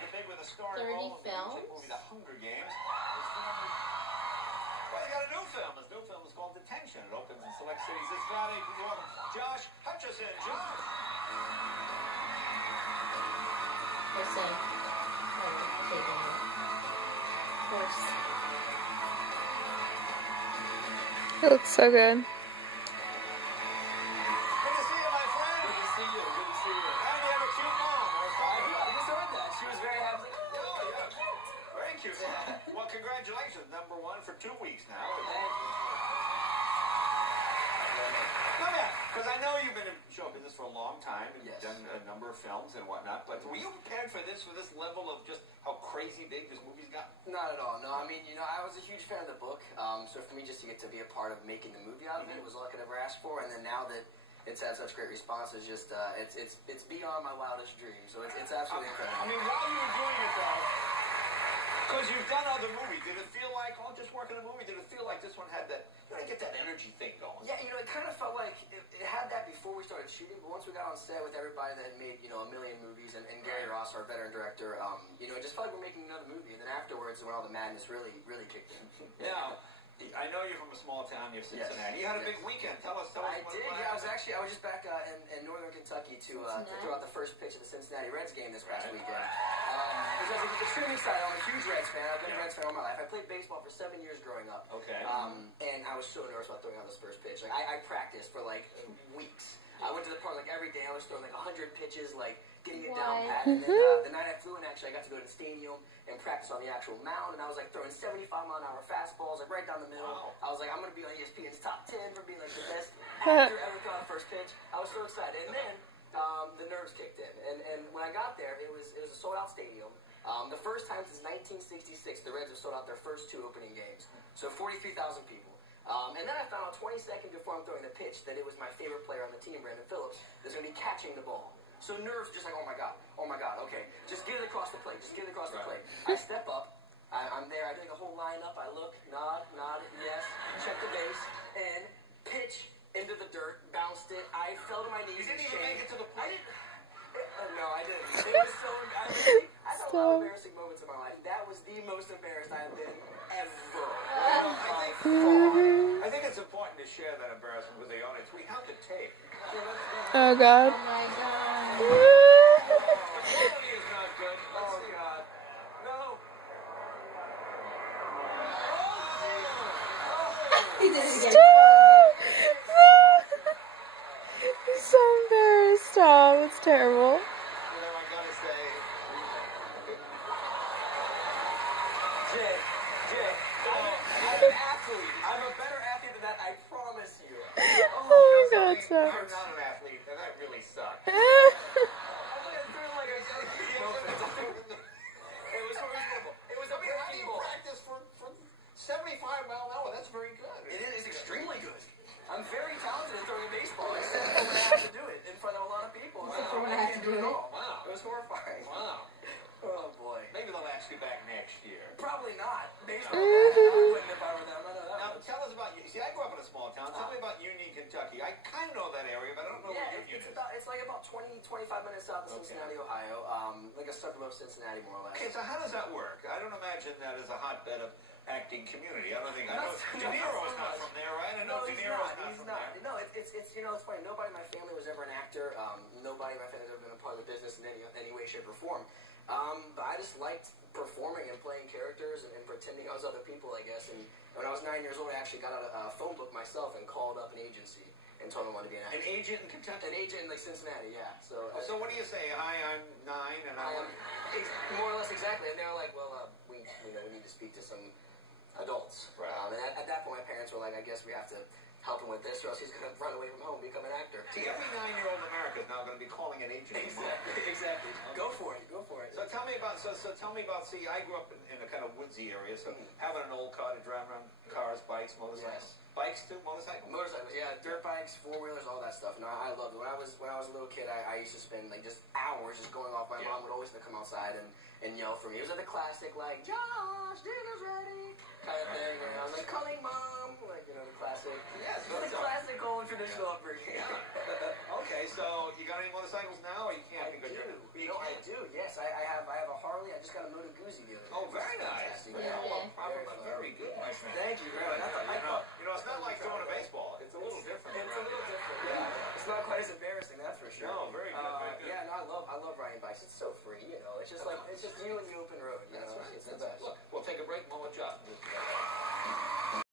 the big with a starring 30 role in the films? movie The Hunger Games. Well, they got a new film. This new film is called Detention. It opens in select cities this Friday. Please welcome Josh Hutcherson. Josh. Listen. Of course. It looks so good. Good to see you, my friend. Good to see you. Good to see you. And you have a cute mom. I just heard that. She was very happy. Oh, yeah. Very cute. Well, congratulations. #1 for 2 weeks now. Come here, because I know you've been in show business for a long time and you've done a number of films and whatnot, but were you prepared for this level of just how crazy big this movie's got? Not at all. No, I mean, I was a huge fan of the book, so for me just to get to be a part of making the movie out of it was all I could ever ask for, and then now that it's had such great response, it's just, it's beyond my wildest dreams, so it's absolutely incredible. I mean, while you were doing it though, because you've done other movies, did it feel like, just working a movie, did it feel like this one had that, get that energy thing going? Yeah, it kind of felt like it had that before we started shooting, but once we got on set with everybody that had made, a million movies, and Gary Ross, our veteran director, it just felt like we're making another movie, and then afterwards, when all the madness really kicked in. Now, I know you're from a small town near Cincinnati. You had a big weekend. Tell us. I did. Yeah, I was just back in northern Kentucky to throw out the first pitch of the Cincinnati Reds game this past weekend. It was extremely exciting. I'm a huge Reds fan. I've been a Reds fan all my life. I played baseball for 7 years growing up. Okay. And I was so nervous about throwing out this first pitch. Like I practiced for like weeks. I went to the park like every day. I was throwing like 100 pitches, like getting it down pat. And then the night I flew in, actually, I got to go to the stadium and practice on the actual mound. And I was like throwing 75-mile-an-hour fastballs, like right down the middle. Wow. I was like, I'm gonna be on ESPN's top 10 for being like the best actor ever thrown the first pitch. I was so excited. And then the nerves kicked in. And when I got there, it was a sold-out stadium. The first time since 1966, the Reds have sold out their first 2 opening games. So 43,000 people. And then I found out 20 seconds before I'm throwing the pitch that it was my favorite player on the team, Brandon Phillips, that's going to be catching the ball. So nerves just like, oh my God, okay. Just get it across the plate, the plate. I step up, I'm there, I do like a whole lineup, I look, nod, yes, check the base, and pitch into the dirt, bounced it, I fell to my knees. You didn't even make it to the plate? No, I didn't. It was so embarrassing. I had a lot of embarrassing moments in my life. That was the most embarrassed I have been ever. I think it's important to share that embarrassment with the audience. We have the tape. Oh God. Oh my God. The quality is not good. Let's see. No. He did it again. He's so embarrassed. Stop. It's terrible. Whatever I gotta say. Jay, I'm an athlete. I'm a better athlete than that, I promise you. Oh my God, stop. I'm not an athlete, and that really sucked. It was horrible. It was a How do you practice for 75-mile-an-hour? That's very good. It is extremely good. I'm very talented in throwing a baseball, except for when I have to do it in front of a lot of people. Except for when I can't do it at all. Wow. It was horrifying. Wow. Oh boy. Maybe they'll ask you back next year. Probably not. Baseball, I wouldn't if I were them. I know that. Now, tell us about you. See, I grew up in a small town. Tell me about Union, Kentucky. I kind of know that area, but I don't know where Union is. It's like about 20, 25 minutes south of Cincinnati, Ohio. Like a suburb of Cincinnati, more or less. Okay, so how does that work? I don't imagine that as a hotbed of acting community. I don't think. I know De Niro's not from there, right? I know De Niro's not from there. No, it's funny. Nobody in my family was ever an actor. Nobody in my family has ever been a part of the business in any way, shape, or form. But I just liked performing and playing characters and pretending I was other people, I guess. And when I was 9 years old, I actually got out a phone book myself and called up an agency and told them I wanted to be an actor. An agent in Kentucky? An agent in like Cincinnati, yeah. So what do you say? Hi, I'm 9 and I want... More or less exactly. And they were like, well, we need to speak to some adults. Right. And at that point, my parents were like, I guess we have to help him with this, or else he's going to run away from home and become an actor. See, every 9-year-old in America is now going to be calling an agent. Exactly. Go for it. So tell me about. See, I grew up in a kind of woodsy area, so having an old car to drive around, cars, bikes, motorcycles. Yes. Bikes too, motorcycles. Motorcycles, yeah, dirt bikes, 4-wheelers, all that stuff. No, I loved it. When I was a little kid, I used to spend like just hours just going off. My mom would always come outside and yell for me. It was like the classic, like, Josh, dinner's ready, kind of thing. And I was like, calling mom, like, the classic. Yes, the classic old traditional upbringing. Yeah. Okay, so you got any motorcycles now, or you can't? I do. Yes, I have a Harley, a Thank you, really. It's not like throwing a baseball. It's a little different. It's a little different, yeah. It's not quite as embarrassing, that's for sure. No, very good. Yeah, no, I love riding bikes. It's so free, you know. It's just like, it's just you and the open road, you know. It's the best.